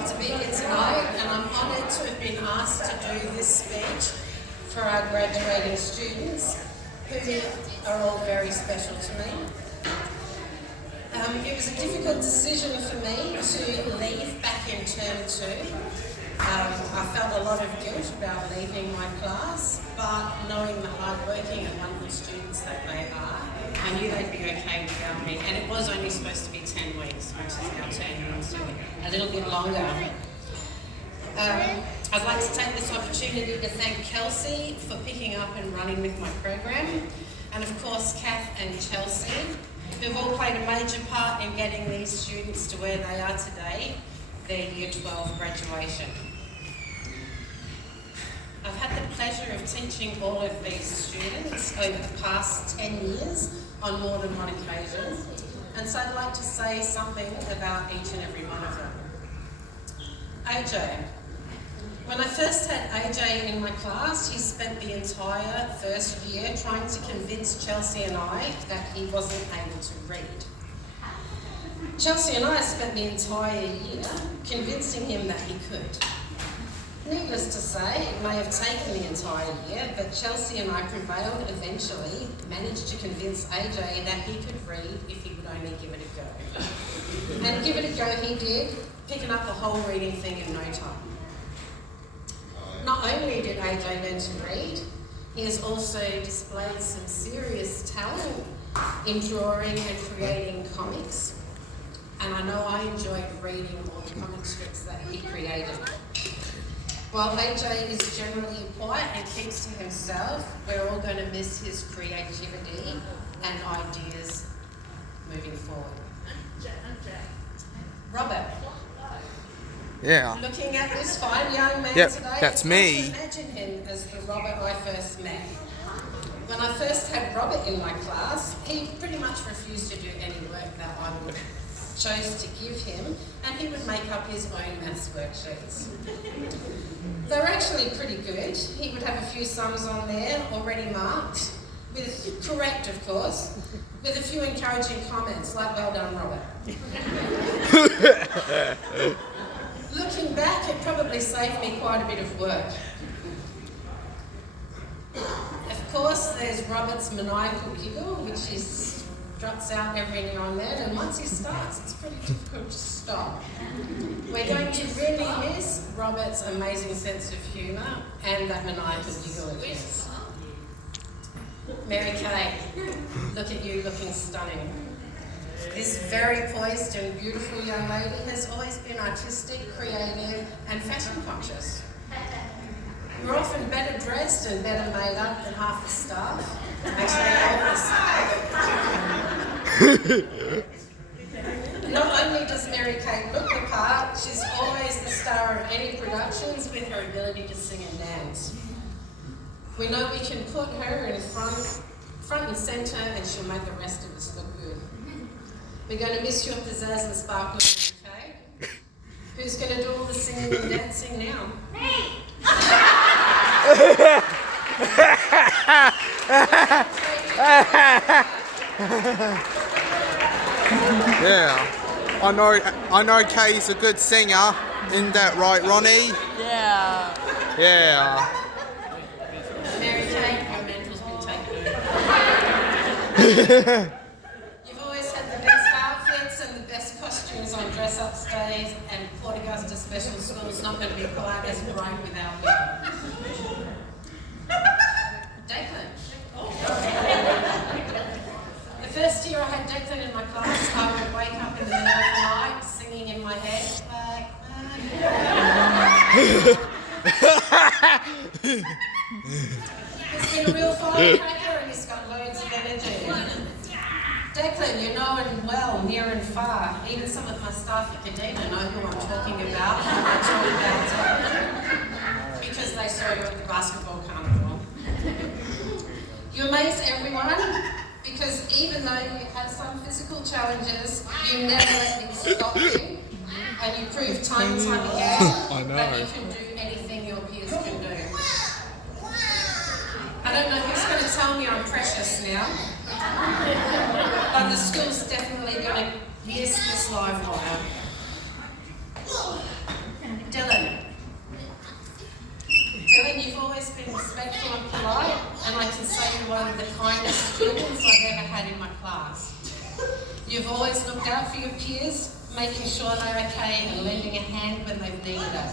wonderful to be here tonight, and I'm honoured to have been asked to do this speech for our graduating students, who are all very special to me. It was a difficult decision for me to leave back in term 2. I felt a lot of guilt about leaving my class, but knowing the hard-working and wonderful students that they are, I knew they'd be okay without me. And it was only supposed to be 10 weeks, which is now turning into a little bit longer. I'd like to take this opportunity to thank Kelsey for picking up and running with my program, and of course Kath and Chelsea, who've all played a major part in getting these students to where they are today, their Year 12 graduation. I've had the pleasure of teaching all of these students over the past 10 years on more than one occasion, and so I'd like to say something about each and every one of them. AJ. When I first had AJ in my class, he spent the entire first year trying to convince Chelsea and I that he wasn't able to read. Chelsea and I spent the entire year convincing him that he could. Needless to say, it may have taken the entire year, but Chelsea and I prevailed eventually, managed to convince AJ that he could read if he would only give it a go. And give it a go he did, picking up the whole reading thing in no time. Not only did AJ learn to read, he has also displayed some serious talent in drawing and creating comics. And I know I enjoyed reading all the comic strips that he created. While AJ is generally quiet and keeps to himself, we're all going to miss his creativity and ideas moving forward. Robert. Yeah. Looking at this fine young man today, that's me. Imagine him as the Robert I first met. When I first had Robert in my class, he pretty much refused to do any work that I would chose to give him, and he would make up his own maths worksheets. They were actually pretty good. He would have a few sums on there already marked, correct of course, with a few encouraging comments like, "Well done, Robert." Looking back, it probably saved me quite a bit of work. Of course, there's Robert's maniacal giggle, which he struts out every now and then, and once he starts, it's pretty difficult to stop. We're going to really miss Robert's amazing sense of humour and that maniacal giggle of his. Mary Kay, look at you looking stunning. This very poised and beautiful young lady has always been artistic, creative and fashion conscious. You're often better dressed and better made up than half the staff. Actually, not only does Mary Kay look the part, she's always the star of any productions with her ability to sing and dance. We know we can put her in front and centre, and she'll make the rest of us look good. We're going to miss your pizzazz and sparkle, Mary Kay. Who's going to do all the singing and dancing now? Me! Yeah, I know Kay's a good singer, isn't that right, Ronnie? Yeah. Yeah. Mary Kay, your mentor's been taken over. You've always had the best outfits and the best costumes on dress-up days, and Port Augusta Special School's not going to be quite as bright without you. Declan. The first year I had Declan in my class, I would wake up in the middle of the night singing in my head, He's been a real firecracker and he's got loads of energy. Declan, you know him well, near and far. Even some of my staff at Cadena know who I'm talking about. Because they saw you at the basketball carnival. You amaze everyone because even though you had some physical challenges, you never let them stop you. And you prove time and time again that you can do anything your peers can do. I don't know who's going to tell me I'm precious now, but the school's definitely going to miss this live wire. for your peers, making sure they're okay and lending a hand when they've needed it.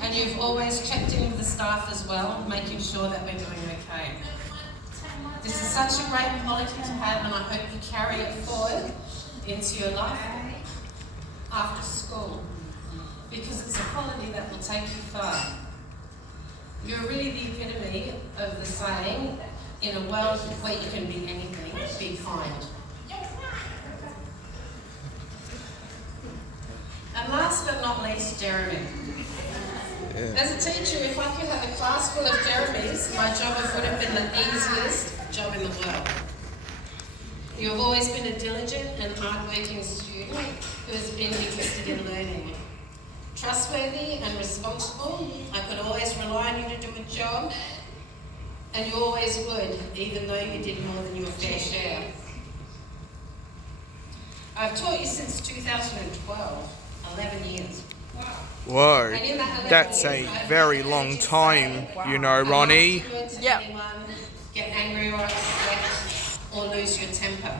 And you've always checked in with the staff as well, making sure that we're doing okay. This is such a great quality to have, and I hope you carry it forward into your life after school, because it's a quality that will take you far. You're really the epitome of the saying, in a world where you can be anything, be kind. And last but not least, Jeremy. As a teacher, if I could have a class full of Jeremys, my job would have been the easiest job in the world. You have always been a diligent and hard-working student who has been interested in learning. Trustworthy and responsible, I could always rely on you to do a job, and you always would, even though you did more than your fair share. I've taught you since 2012, 11 years. Whoa, that's a very long time, you know, Ronnie. Yeah. Get angry or upset or lose your temper.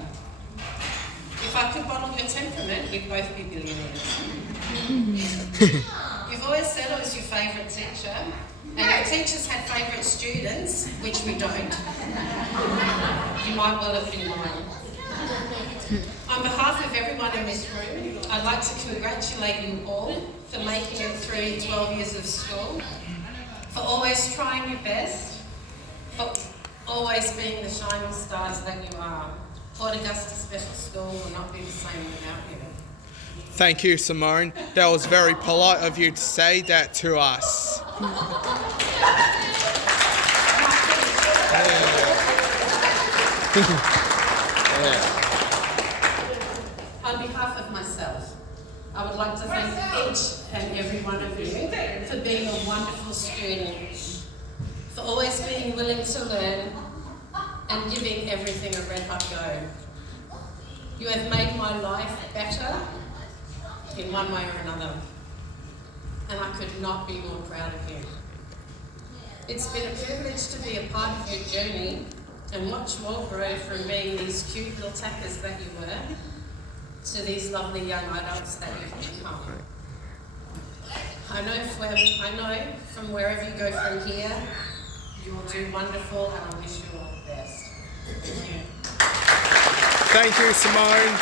If I could bottle your temperament, we'd both be billionaires. You've always said I was your favourite teacher, and our teachers had favourite students, which we don't. You might well have been mine. On behalf of everyone in this room, I'd like to congratulate you all for making it through 12 years of school, for always trying your best, for always being the shining stars that you are. Port Augusta Special School will not be the same without you. Thank you, Simone. That was very polite of you to say that to us. On behalf of myself, I would like to thank each and every one of you for being a wonderful student, for always being willing to learn and giving everything a red-hot go. You have made my life better in one way or another, and I could not be more proud of you. It's been a privilege to be a part of your journey and watch more grow from being these cute little tackers that you were to these lovely young adults that you've become. I know from wherever you go from here, you will do wonderful, and I wish you all the best. Thank you. Thank you, Simone.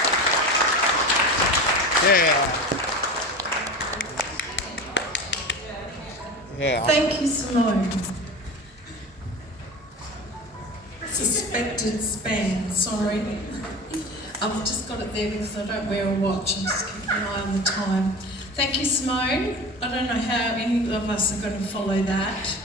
Yeah. Thank you, Simone. Suspected spam, sorry. I've just got it there because I don't wear a watch and just keep an eye on the time. Thank you, Simone. I don't know how any of us are going to follow that.